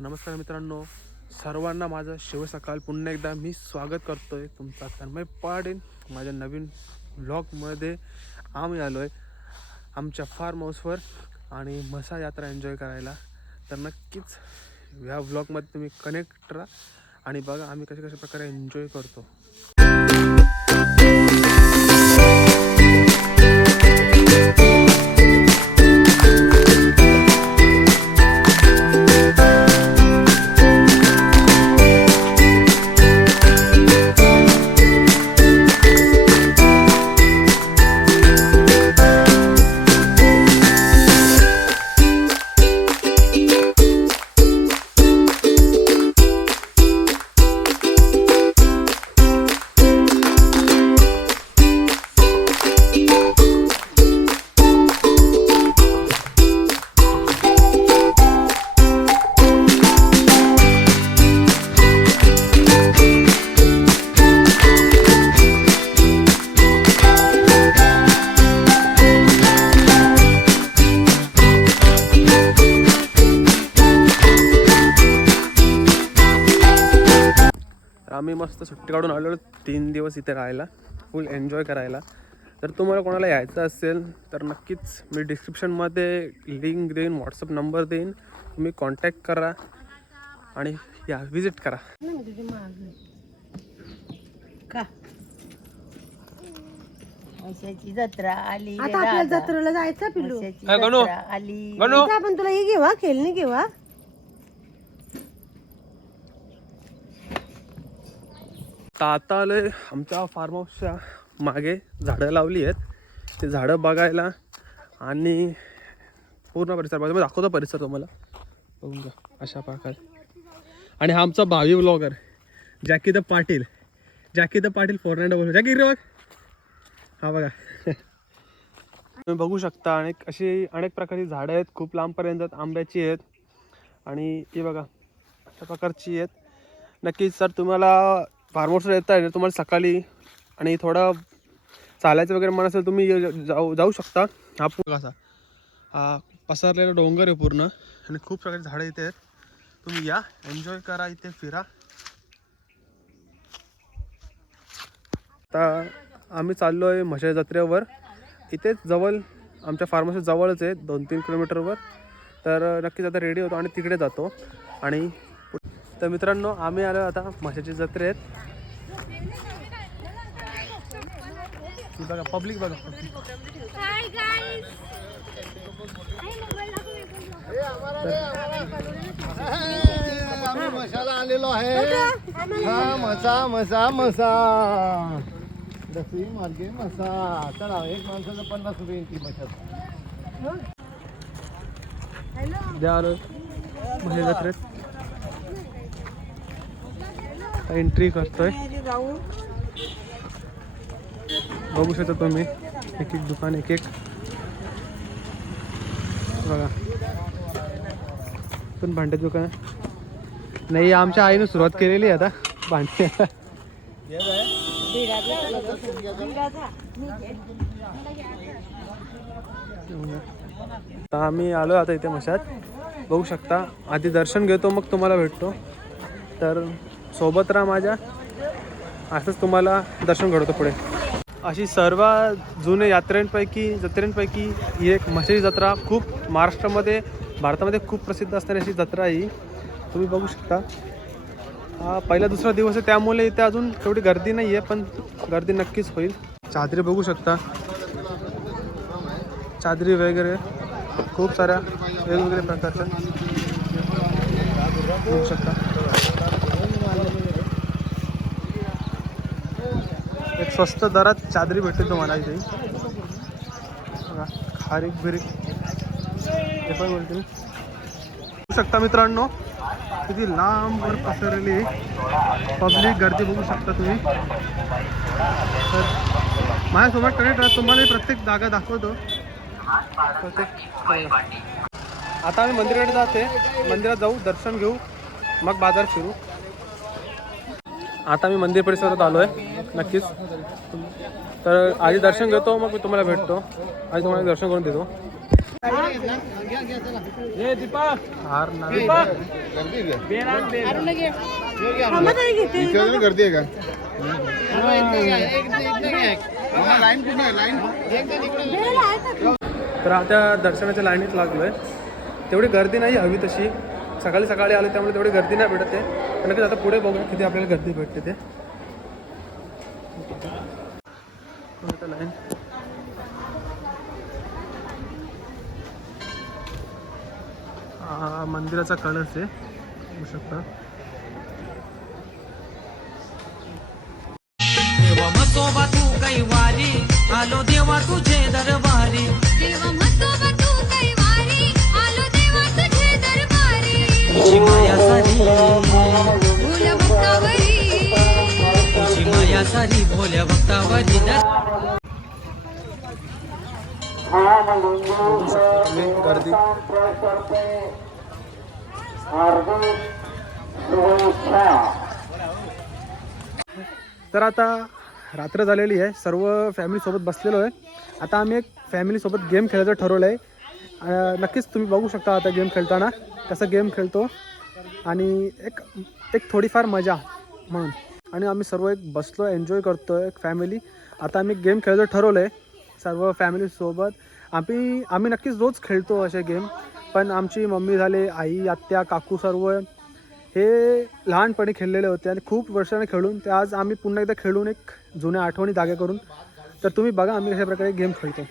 नमस्कार मित्रांनो सर्वांना माझं शिवसकाळ पुन्हा एकदा मी स्वागत करतोय तुमचा तन्मय पाडेन माझ्या नवीन ब्लॉगमध्ये आम्ही आलो आहे आमच्या फार्म हाऊसवर आणि मसा यात्रा एन्जॉय करायला. तर नक्कीच ह्या ब्लॉगमध्ये तुम्ही कनेक्ट राहा आणि बघा आम्ही कशा कशा प्रकारे एन्जॉय करतो. मस्त सुट्टी काढून आलेलो. तीन दिवस इथे राहायला. फुल एन्जॉय करायला. जर तुम्हाला कोणाला यायचं असेल तर नक्कीच मी डिस्क्रिप्शनमध्ये लिंक देईन व्हॉट्सअप नंबर देईन. तुम्ही कॉन्टॅक्ट करा आणि या विजिट करा. का? जत्रा आली आता आपल्याला. जत्रेला जायचं पिलू म्हशाची काय गणू? जत्रा आली. गणू? आपण तुला हे हा खेळणी घेऊ तर आता आमच्या फार्म हाऊसच्या मागे. झाडं लावली आहेत. ते झाडं बघायला आणि पूर्ण परिसर बघा मी दाखवतो परिसर तुम्हाला. बघून घ्या. अशा प्रकारे. आणि हा आमचा भावी blogger Jacky the Patil Jacky the Patil four nine double Jacky रे बघ. हा बघा. तुम्ही बघू शकता अनेक अशी अनेक प्रकारची झाडं आहेत. खूप लांबपर्यंत आहेत. आंब्याची आहेत. आणि ती बघा अशा प्रकारची आहेत. नक्कीच सर तुम्हाला फार्म येत येता तुम्हाला सकाळी आणि थोडं चालायचं वगैरे मन असेल तुम्ही ये- जाऊ जाऊ शकता. हा पूर्ण असा. हा पसरलेला डोंगर आहे पूर्ण आणि खूप सगळे झाडं इथे आहेत. तुम्ही या एन्जॉय करा इथे फिरा. आता आम्ही चाललो आहे म्हशा जत्रेवर. इथेच जवळ आमच्या फार्मसी जवळच आहे दोन तीन किलोमीटरवर. तर नक्कीच आता रेडी होतो आणि तिकडे जातो. आणि तर मित्रांनो आम्ही आलो आता म्हशाची जत्रेत बघा पब्लिक बघा. आम्ही मसाला आलेलो आहे. हा मसा मसा मसा मार्गे मसा. चला एक माणसाचं पन्नास रुपये येईल ती मशात द्या आलो. म्हशा जत्रेत एंट्री करतोय. बघू शकता तुम्ही एक एक दुकान एक एक. बघा. पण भांड्यात दुकान. नाही आमच्या आईने सुरुवात केलेली आहे आता भांडे. तर आम्ही आलो आता इथे मशात. बघू शकता आधी दर्शन घेतो मग तुम्हाला भेटतो. तर सोबत राहा माझ्या. असंच तुम्हाला दर्शन घडवतो पुढे. अशी सर्व जुने यात्रेंपैकी जत्रेंपैकी ही एक म्हशीची जत्रा खूप महाराष्ट्रामध्ये भारतामध्ये खूप प्रसिद्ध असणारी अशी जत्रा ही. तुम्ही बघू शकता. हा पहिला दुसरा दिवस आहे त्यामुळे इथे अजून तेवढी गर्दी नाही आहे पण गर्दी नक्कीच होईल. चादरी बघू शकता. चादरी वगैरे खूप साऱ्या वेगवेगळ्या प्रकारच्या. बघू शकता. स्वस्त दरात चादरी भेटते तुम्हाला इथे. बघा, खारीक बिरीक. हे पण बोलते बघू शकता मित्रांनो किती लांबवर पसरलेली पब्लिक गर्दी बघू शकता तुम्ही. तर माझ्यासोबत कनेक्ट राहत तुम्हाला प्रत्येक जागा दाखवतो. प्रत्येक हो. आता आम्ही मंदिराकडे जाते. मंदिरात जाऊ दर्शन घेऊ मग बाजार फिरू. आता मी मंदिर परिसरात आलो आहे नक्कीच. तर आधी दर्शन घेतो मग मी तुम्हाला भेटतो. आधी तुम्हाला दर्शन करून देतो. गर्दी आहे का? तर आता दर्शनाच्या लाईनीत लागलोय. तेवढी गर्दी नाही हवी तशी. सकाळी सकाळी आले त्यामुळे तेवढी गर्दी नाही भेटत ते पण नक्कीच आता पुढे बघूया किती आपल्याला गर्दी भेटते ते. लाईन हा मंदिराचा कळस आहे. बघू शकता. देवा मसोबा तू कैवारी आलो देवा तुझे दरबारी. देवा तुझी माया सारी फुल भक्तावरी. तुझी माया सारी भोल्या भक्तावरी. गर्दी तर आता रात्र झालेली आहे. सर्व फॅमिलीसोबत बसलेलो आहे. आता आम्ही एक फॅमिलीसोबत गेम खेळायचं ठरवलं आहे नक्कीच तुम्ही बघू शकता आता गेम खेळताना कसं गेम खेळतो. आणि एक एक थोडीफार मजा म्हणून. आणि आम्ही सर्व एक बसलो एन्जॉय करतो एक फॅमिली. आता आम्ही गेम खेळतो ठरवलं आहे सर्व फॅमिलीसोबत आम्ही आम्ही नक्कीच रोज खेळतो असे गेम. पण आमची मम्मी झाले आई आत्या काकू सर्व हे लहानपणी खेळलेले होते आणि खूप वर्षाने खेळून ते आज आम्ही पुन्हा एकदा खेळून एक जुन्या आठवणी जागे करून तर तुम्ही बघा आम्ही कशा प्रकारे गेम खेळतो.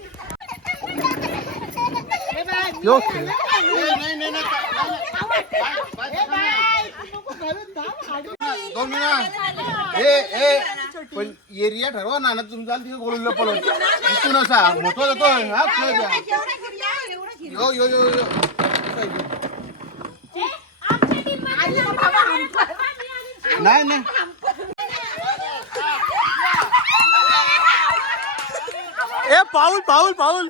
यो. खेळ दोन मिनिट. ए ए पण एरिया ठरवा ना ना तुम्ही जाल तिथे गोळून पळून इथून असा मोठा जातो हा खेळ द्या यो यो यो यो. नाही नाही. ए पाऊल पाऊल पाऊल.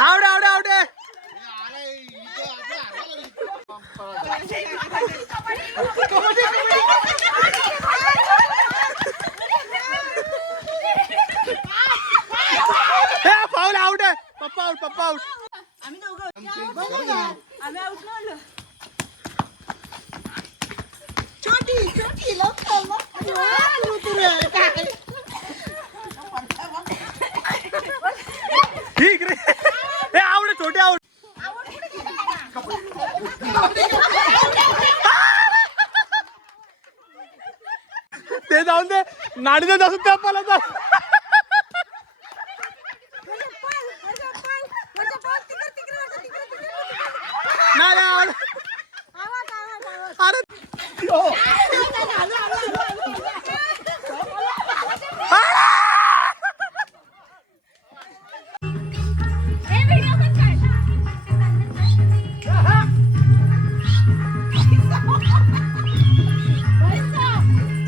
आवडे आवडे आवडे हे पाऊल आउट आहे पप्पा आउट पप्पा आउट ठीक रे. हे आवडे छोटे आवड. ते जाऊन दे. नाडीचं जाऊन त्या पाला जा नाही नाही, आवड अरे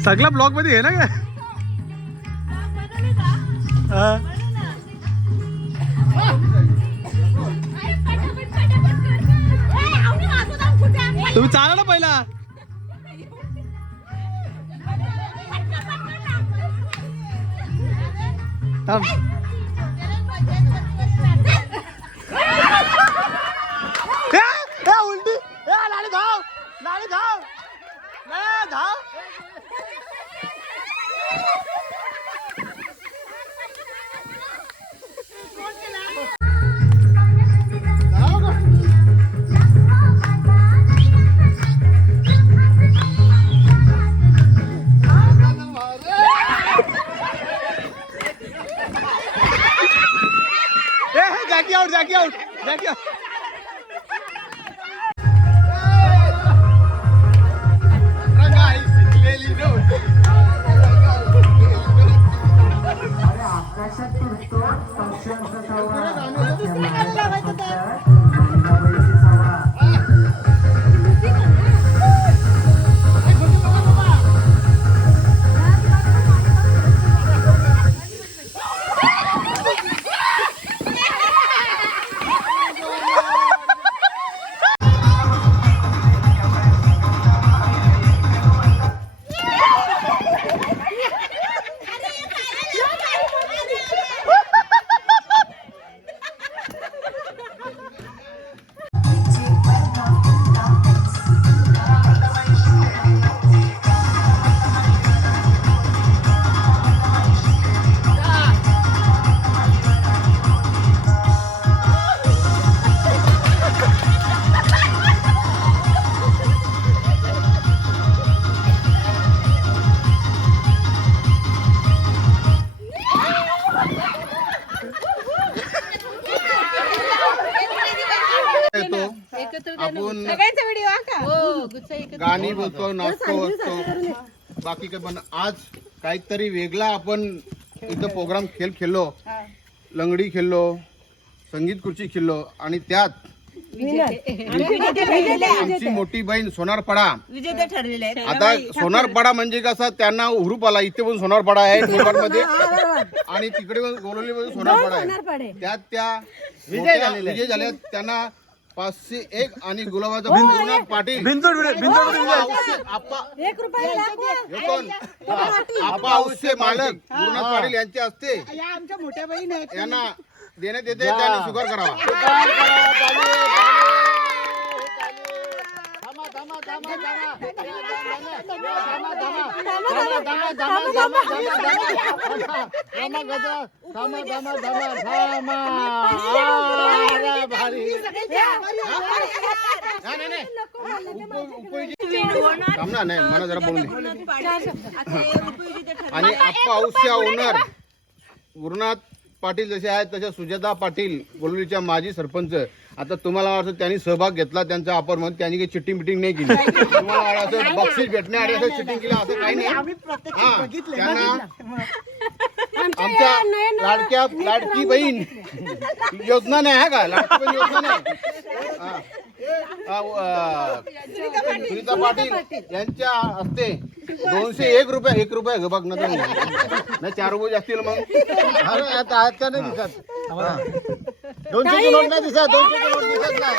सगळा ब्लॉगमध्ये आहे ना काय? तुम्ही चाला ना पहिला. थांब बाकी काय पण आज काहीतरी वेगळा आपण इथं प्रोग्राम खेळ खेळलो. लंगडी खेळलो संगीत खुर्ची खेळलो आणि त्यात आमची मोठी बहीण सोनारपाडा. विजेते ठरलेले आहेत. आता सोनारपाडा म्हणजे कसा त्यांना हुरूप आला. इथे पण सोनारपाडा आहे मध्ये आणि तिकडे पण गोलोली मध्ये सोनारपाडा आहे. त्यात त्या मोठ्या विजय झाल्या त्यांना पाचशे एक आणि गुलाबाचा एक. हे कोण आप्पा औषे मालक गुरुनाथ पाटील यांचे असते. आमच्या मोठ्या बहीण आहेत. यांना देण्यात येते त्यांनी स्वीकार करावा. नाही, मला जरा. आणि आप्पा औष्या ओनर गुरुनाथ पाटील जसे आहेत तशा सुजाता पाटील गोलवीच्या माजी सरपंच आता तुम्हाला वाटतं त्यांनी सहभाग घेतला त्यांचा आपण म्हणून त्यांनी काही चिटिंग बिटिंग नाही केली. तुम्हाला असं बक्षीस भेटण्यासाठी असं चिटिंग केलं असं काही नाही. हा त्यांना आमच्या लाडक्या लाडकी बहीण. योजना नाही आहे का? लाडकी बहीण योजना नाही. सुनीता पाटील यांच्या हस्ते दोनशे एक रुपये एक रुपये ग बघ ना तुम्ही नाही चार रुपये असतील मग आता आहेत का नाही दिसत दोनशे नोट नाही दिसत दोनशे नोट दिसत नाही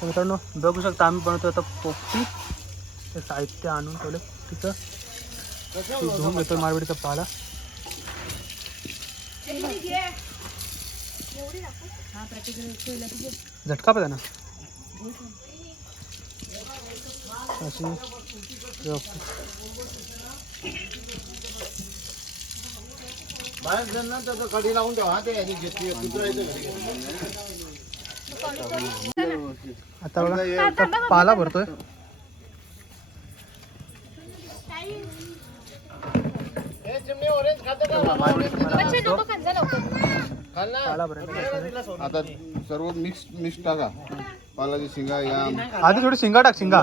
तर मित्रांनो बघू शकता आम्ही बनवतो आता पोपटी. ते साहित्य आणून ठेवलं. तिथं ती धुवून घेतो मारवडीचा पाला. झटका पाहिजे ना? अशी व्यवस्थित. कडी लावून ठेवा ते ह्याची घेतली. आता बघा आता पाला भरतोय. आता सर्व मिक्स मिक्स टाका. पालाची शिंगा या. आधी थोडी शिंगा टाक शिंगा.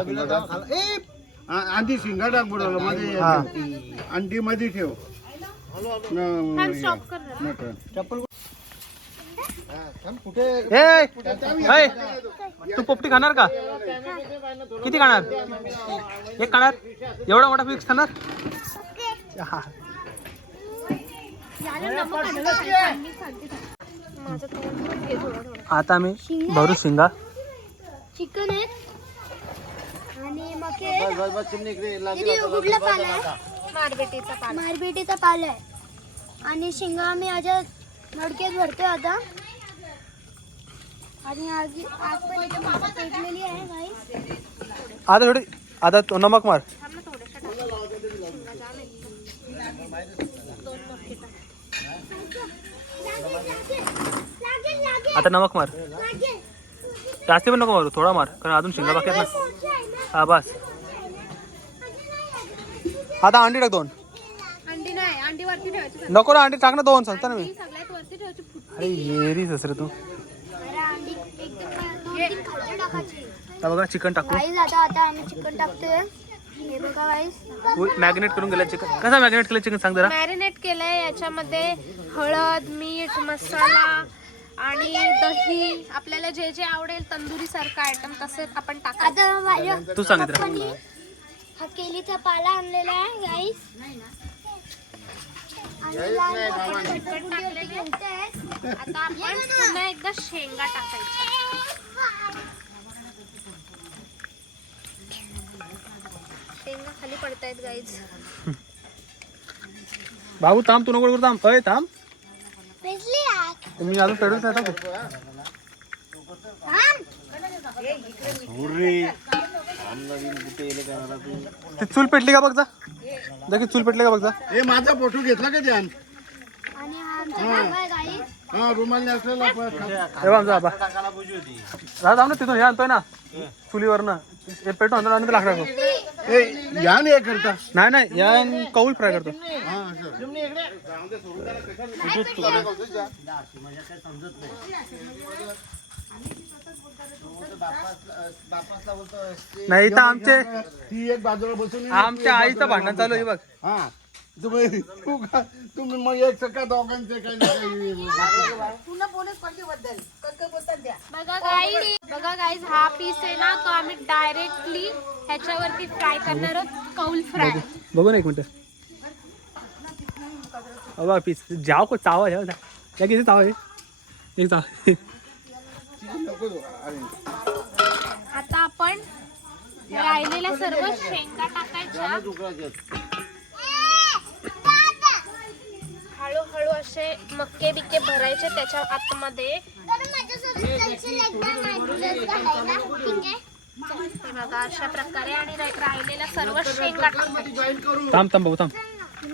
आधी शिंगा टाक बुडवलं मध्ये हा. अंडी मध्ये ठेव. कुठे? ए ए, तू पोपटी खाणार का? किती खाणार? एक खाणार? एवढा मोठा फिक्स खाणार? हा. आता मी भरू शिंगा. चिकन आहे आणि मके कुठला पाला आहे? मारबेटीचा पाला. मारबेटीचा पाला आहे. आणि शिंगा आम्ही अशा मडक्यात भरतोय आता. आणि आज आज पण इथे पेटलेली आहे आता थोडी आता तो नमक मार. आता नमक मार. जास्ती पण नको मारू थोडा मार कारण अजून शिंगा बाकी आहेत ना हा बस। आता अंडी टाक दोन। अंडी नाही अंडी वरती ठेवायची नको ना अंडी टाक ना दोन सांगता ना मी. सगळ्यात वरती ठेवायची अरे येरीस रे तू. आता बघा चिकन टाकू. गाईस आता आता आम्ही चिकन टाकतोय. हे बघा गाईस मॅग्नेट करून गेला चिकन. कसा मॅग्नेट केलं चिकन सांग जरा. मॅरिनेट केलंय याच्यामध्ये हळद मीठ मसाला आणि दही आपल्याला जे जे आवडेल तंदुरी सारखं आयटम तसे आपण टाकायचं. तू सांगितलं हा केलीचा पाला आणलेला आहे गाईस आणि लाल तिखट टाकलेलं आहे. आता आपण पुन्हा एकदा शेंगा टाकायच्या. खाली पडतायत गाईज बाबू थांब तू नको करू थांब. अय थांब. मी अजून टाकू. थांब. ती? चूल पेटली का बघ जा. जा की चूल पेटली का बघ जा. हे माझा फोटो घेतला का ध्यान हा हा. रुमाल हे ना तिथून हे आणतोय ना. चुलीवरनं. हे पेटून आणतो आणि लाकडा या नाही हे करता. नाही नाही या कौल फ्राय करतो. नाही तर आमचे ती एक बाजूला बसून आमच्या आईचं भांडण चालू आहे बघ. हा. तुम्ही तू का- तुम्ही मग एक सका दोघांचे काही ना काही बघा गाई बघा गाईज हा पीस आहे ना तो आम्ही डायरेक्टली ह्याच्यावरती फ्राय करणार आहोत कौल फ्राय बघू ना एक मिनिट. अबा पीस जाओ को चावा जाओ या किती चावा आहे? एक चावा. आता आपण राहिलेल्या सर्व शेंगा टाकायच्या. हळूहळू असे मक्के बिक्के भरायचे त्याच्या आतमध्ये. हे बघा अशा प्रकारे आणि राहिलेल्या सर्व शेंगा थांब थांब थांब.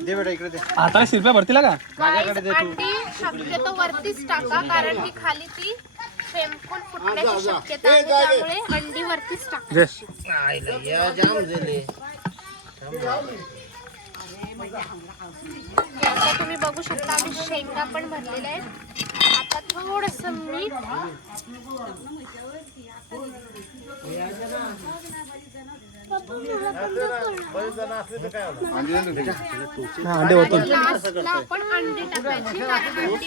दे बेटा इकडे दे. आता शिरप्या भरतीला का? Guys, अंडी शक्यतो वरतीच टाका कारण की खाली ती फुटण्याची शक्यता आहे त्यामुळे अंडी वरतीच टाका. आता तुम्ही बघू शकता आम्ही शेंगा पण भरलेल्या आहेत. आता थोडस मीठ. हा अंडे आपण अंडी टाकायची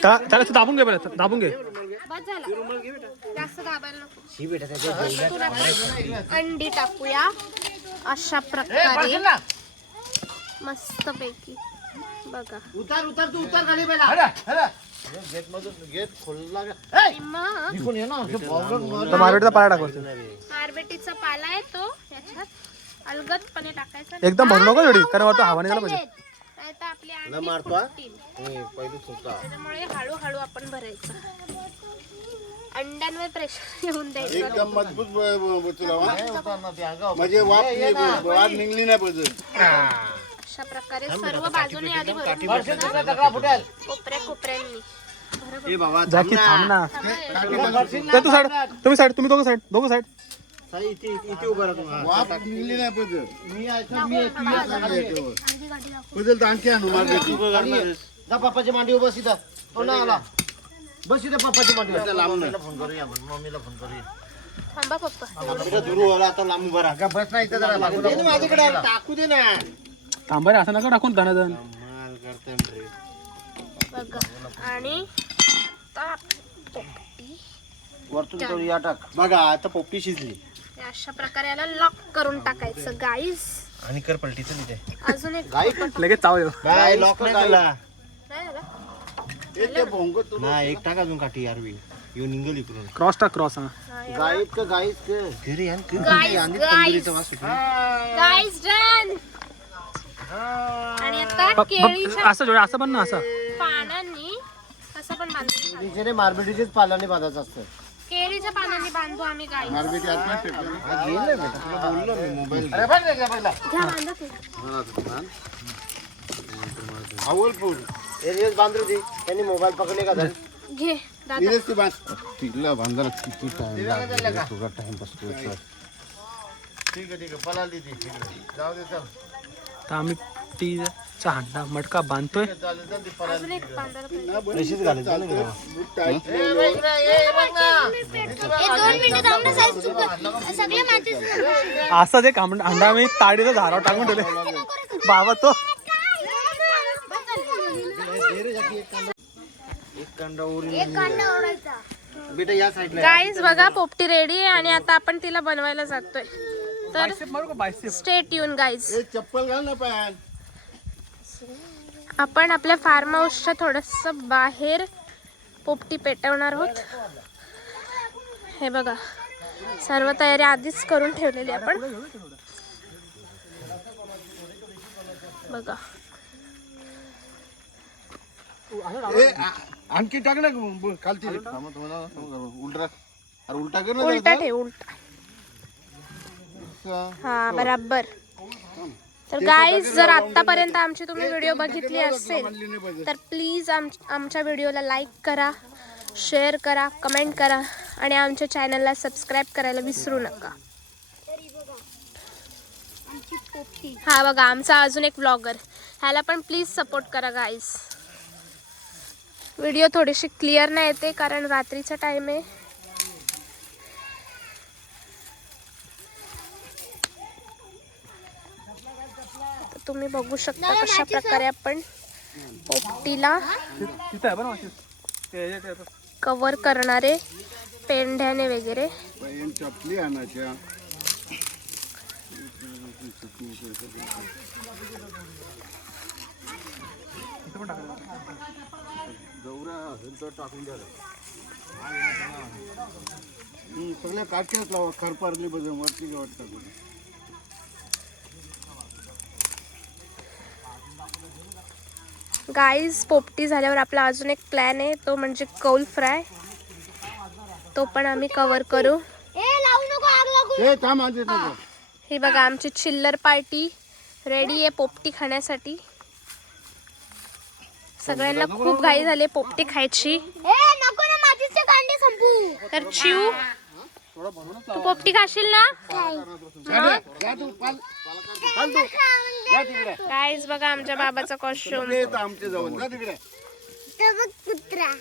त्याला दाबून घे बरं दाबून घे. जास्त दाबायला अंडी टाकूया. अशा प्रकारे. मस्त पैकी बघा. उतार उतार तू उतार खाली बेटा गेट मधून गेट खोलला का आणि मग इकडून ये ना असं पावलं तर मारवेटचा पाया टाकवतो मारबेटीचा पाला आहे तो याच्यात अलगदपणे टाकायचा. एकदम भरू नको एवढी कारण वरती हवा निघायला पाहिजे. नाही तर आपली अंडी फुटतील. पहिली चुका त्याच्यामुळे हळूहळू आपण भरायचं. अंड्यांवर प्रेशर येऊन द्यायचं. एकदम मजबूत ब- ब- ब- तुला वा. म्हणजे नाही- वाफ निघली नाही पाहिजे. अशा प्रकारे सर्व बाजूने आधी भरून घ्यायचं. कोपऱ्या कोपऱ्यांनी ए बाबा जा की थांब ना. ते तू साईड तुम्ही साईड तुम्ही दोघं साईड दोघं साईड. पाहिजे तर आणखी आणू मार्केट जा पप्पाची मांडी बस इथं. तो नाही आला. बस इथं पप्पाची मांडी. लांब फोन करूया आपण. मम्मीला फोन करूया. थांबा पप्पा. दुरू आला आता लांब उभा राहा. बस नाही इथं जरा बाजूला. दे ना माझ्याकडे टाकू दे ना. थांबा रे असं नका टाकून धनाधन माल करते रे. बघा आणि पोपटी वरतून या टाक. बघा आता पोपटी शिजली. अशा प्रकारे याला लॉक करून टाकायचं गाईस आणि कर पलटीचं तिथे अजून एक लगेच चाव येऊ. काय लॉक नाही केला नाही झालं? ते भोंग तू नाही एक टाक अजून काठी यारवी येऊ निघल इकडून क्रॉस टाक क्रॉस हा. हा, या. गाईत का गाईत का? घरी आण आणि guys. तंदुरीचा वास सुटला. गाईस डन आणि आता प- प- केळीच्या असं जोड असं पण ना असं. पानांनी कसं पण बांधू तिचे मारबेटीचेच पालाने बांधायचं असतं. केळीच्या पानांनी बांधू आम्ही गाई बोललो मी मोबाईल घ्या बांधा ते. बांधू. त्यांनी मोबाईल पकडले का धर घे दादा. निलेश ती बांध. तिला बांधायला किती टाइम लागला? तुझा टाइम बसतो ठीक आहे ठीक आहे. पळाली ती. जाऊ दे चल. तर आम्ही टीचा हांडा मटका बांधतोय. अजून एक हांडा मी ताडीचा झारावर टाकून ठेवले. बाबा तो. गाईज बघा पोपटी रेडी आहे आणि आता आपण तिला बनवायला जातोय. तर स्टेट येऊन गाईज ए चप्पल घाल ना पॅन. आपण आपल्या फार्म हाऊसच्या थोडस बाहेर पोपटी पेटवणार आहोत. हे बघा सर्व तयारी आधीच करून ठेवलेली आपण. बघा. आणखी टाक ना खालती. उलटा. अरे उलटा. ठेव उलटा. हा बराबर. तर गाईज जर आतापर्यंत आमची तुम्ही व्हिडिओ बघितली असेल. तर प्लीज आम आमच्या व्हिडिओला लाईक करा शेअर करा कमेंट करा आणि आमच्या चॅनलला सबस्क्राईब करायला विसरू नका. हा बघा आमचा अजून एक व्लॉगर ह्याला पण प्लीज सपोर्ट करा गाईज व्हिडिओ थोडीशी क्लिअर नाही येते कारण रात्रीचा टाईम आहे. तुम्ही बघू शकता कशा प्रकारे आपण पोपटीला तिथं आहे बरं मावशी ते ते- ते- कव्हर करणारे पेंढ्याने वगैरे. सगळ्या काटक्याच लावा खरपारली बघ वरती गावात गाईज पोपटी झाल्यावर आपला अजून एक प्लॅन आहे. तो म्हणजे कौल फ्राय. तो पण आम्ही कव्हर करू. ही. बघा आमची चिल्लर पार्टी रेडी आहे पोपटी खाण्यासाठी. सगळ्यांना खूप घाई झाली पोपटी खायची. तर चिव तू पोपटी खाशील ना. गाईज बघा आमच्या बाबाचा कॉस्ट्युम तर बघ कुत्रा.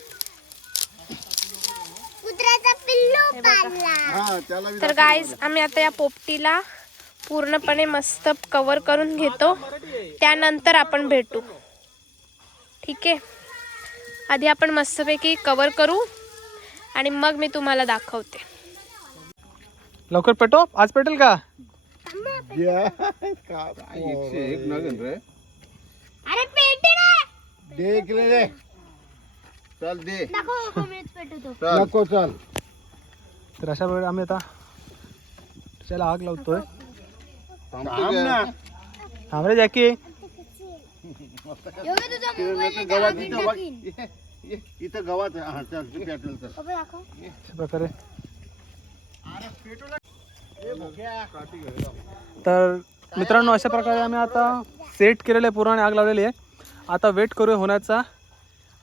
कुत्र्याचा पिल्लू पाळला हा त्याला बी तर गाईज आम्ही आता या पोपटीला पूर्णपणे मस्त कव्हर करून घेतो. त्यानंतर आपण भेटू. ठीक आहे? आधी आपण मस्तपैकी कव्हर करू आणि मग मी तुम्हाला दाखवते. लवकर पेटो आज पेटेल का? या. का- एकशे एक नगन रे अरे पेटे रे दे। इकडे दे चल दे पेटवतो चल। नको चल। तर अशा वेळी आम्ही आता त्याला आग लावतोय. थांब ना. थांब रे जॅकी. एवढं तुझा मोबाईल गवात इथं बघ. ये- ये- इथं गवात आहे. हा चल तू पेट्रोल चल दाखव. अशा प्रकारे. तर मित्रांनो अशा प्रकारे आम्ही आता सेट केलेलं आहे पूर्ण आणि आग लावलेली आहे. आता वेट करूया होण्याचा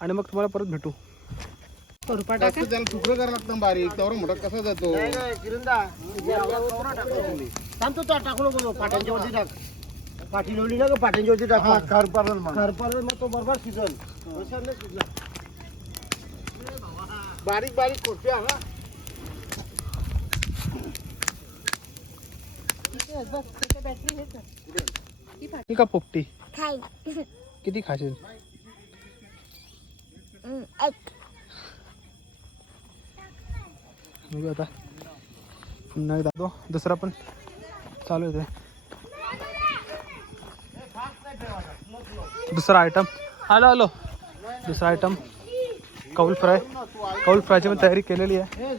आणि मग तुम्हाला परत भेटू. त्याला तुकडं करावं लागतं बारीक त्यावर मोठा कसा जातो? थांब तू टाकू नको पाट्यांच्या वरती टाक. पाठी ना ग पाट्यांच्या वरती टाक खरपारल मग. तो बरोबर शिजल. प्रचंड शिजला. बारीक बारीक कोट्या ना ठीक का पोपटी? खाई किती खाशील? आता. पुन्हा एकदा तो दुसरा पण चालू आहे ते. दुसरा आयटम आलो आलो. दुसरा आयटम कौल फ्राय. कौल फ्रायची पण तयारी केलेली आहे.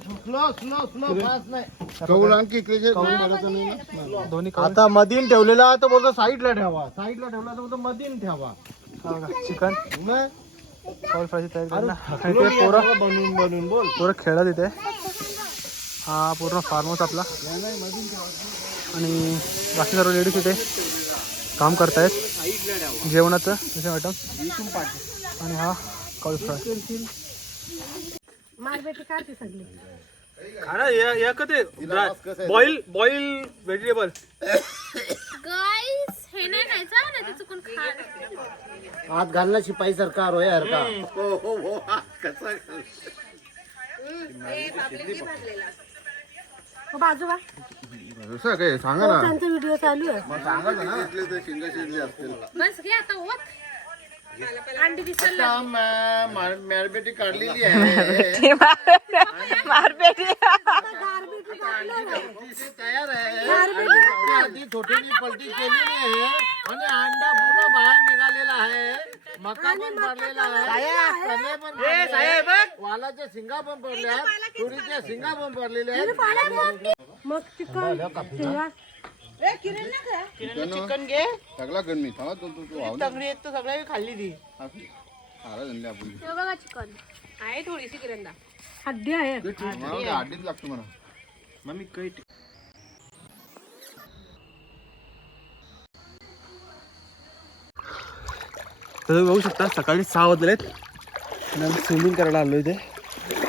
कौल आणखी इकडे जे नाही ना. दोन्ही कौल. आता मधीन ठेवलेला तर बोलतो साईडला ठेवा. साईडला ठेवला तर बोलतो मधीन ठेवा. चिकन. मग कौल फ्रायची तयारी करणार. आणि ते पोरं बनवून बनवून बोल. पोरं खेळत इथे. हा पूर्ण फार्म हाऊस आपला. आणि बाकी सर्व लेडीज इथे काम करतायत. जेवणाचं जसे आयटम आणि हा कॉल फ्राय. खाना बॉईल बॉईल व्हेजिटेबल गाईस हे नाही खायचं? ना ते चुकून खा. हात घालना शिपाई सरकार होय हरका. हो हो हो हा, कसा असं काय? सांगा ना. व्हिडिओ चालू आहे. सांगा ना. शिंगा शिरले असतील. बस घे आता दिसलं आता म- मार- आहे अतिशय तयार आहे आधी छोटीशी पलटी केलेली आहे आणि अंडा पूर्ण बाहेर निघालेला आहे मका पण पडलेला आहे चणे पण आहेत. वालाच्या शिंगा पण पडल्या तुरीच्या शिंगा पण पडलेल्या आहेत मग चिकन चिकन घे. सगळा गण मी. थांबा तू तू तू वाहून तगडी एक तर सगळ्या खाल्ली ती. आला धंदे आपण. हे बघा चिकन. आहे थोडीशी किरंदा हड्डी आहे. मला आडीच लागतो मला. तर तुम्ही बघू शकता सकाळी सहा वाजलेत. आणि आम्ही स्विमिंग करायला आलो इथे.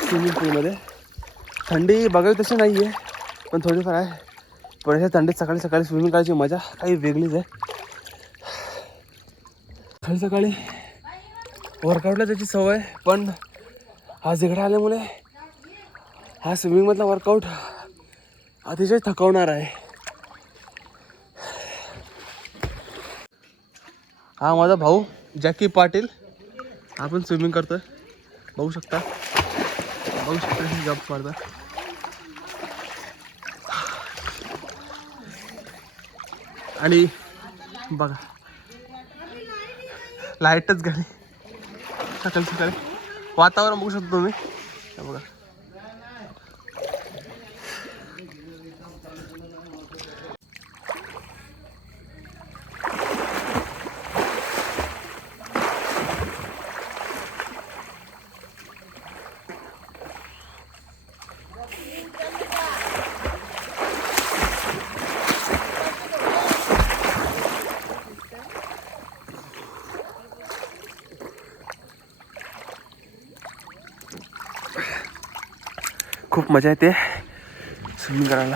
स्विमिंग पूलमध्ये थंडी बघावी तशी नाही आहे पण थोडीफार आहे. पण अशा थंडीत सकाळी सकाळी स्विमिंग करायची मजा काही वेगळीच आहे. सकाळी सकाळी वर्कआउटला त्याची सवय पण आज इकडे आल्यामुळे हा स्विमिंगमधला वर्कआउट अतिशय थकवणार आहे. हा माझा भाऊ जॅकी पाटील. आपण स्विमिंग करतोय. बघू शकता. बघू शकता जॉब मारता आणि बघा. लाईटच घाली. सकाळी सकाळी. वातावरण बघू शकतो तुम्ही. बघा. मजा येते. स्विमिंग करायला.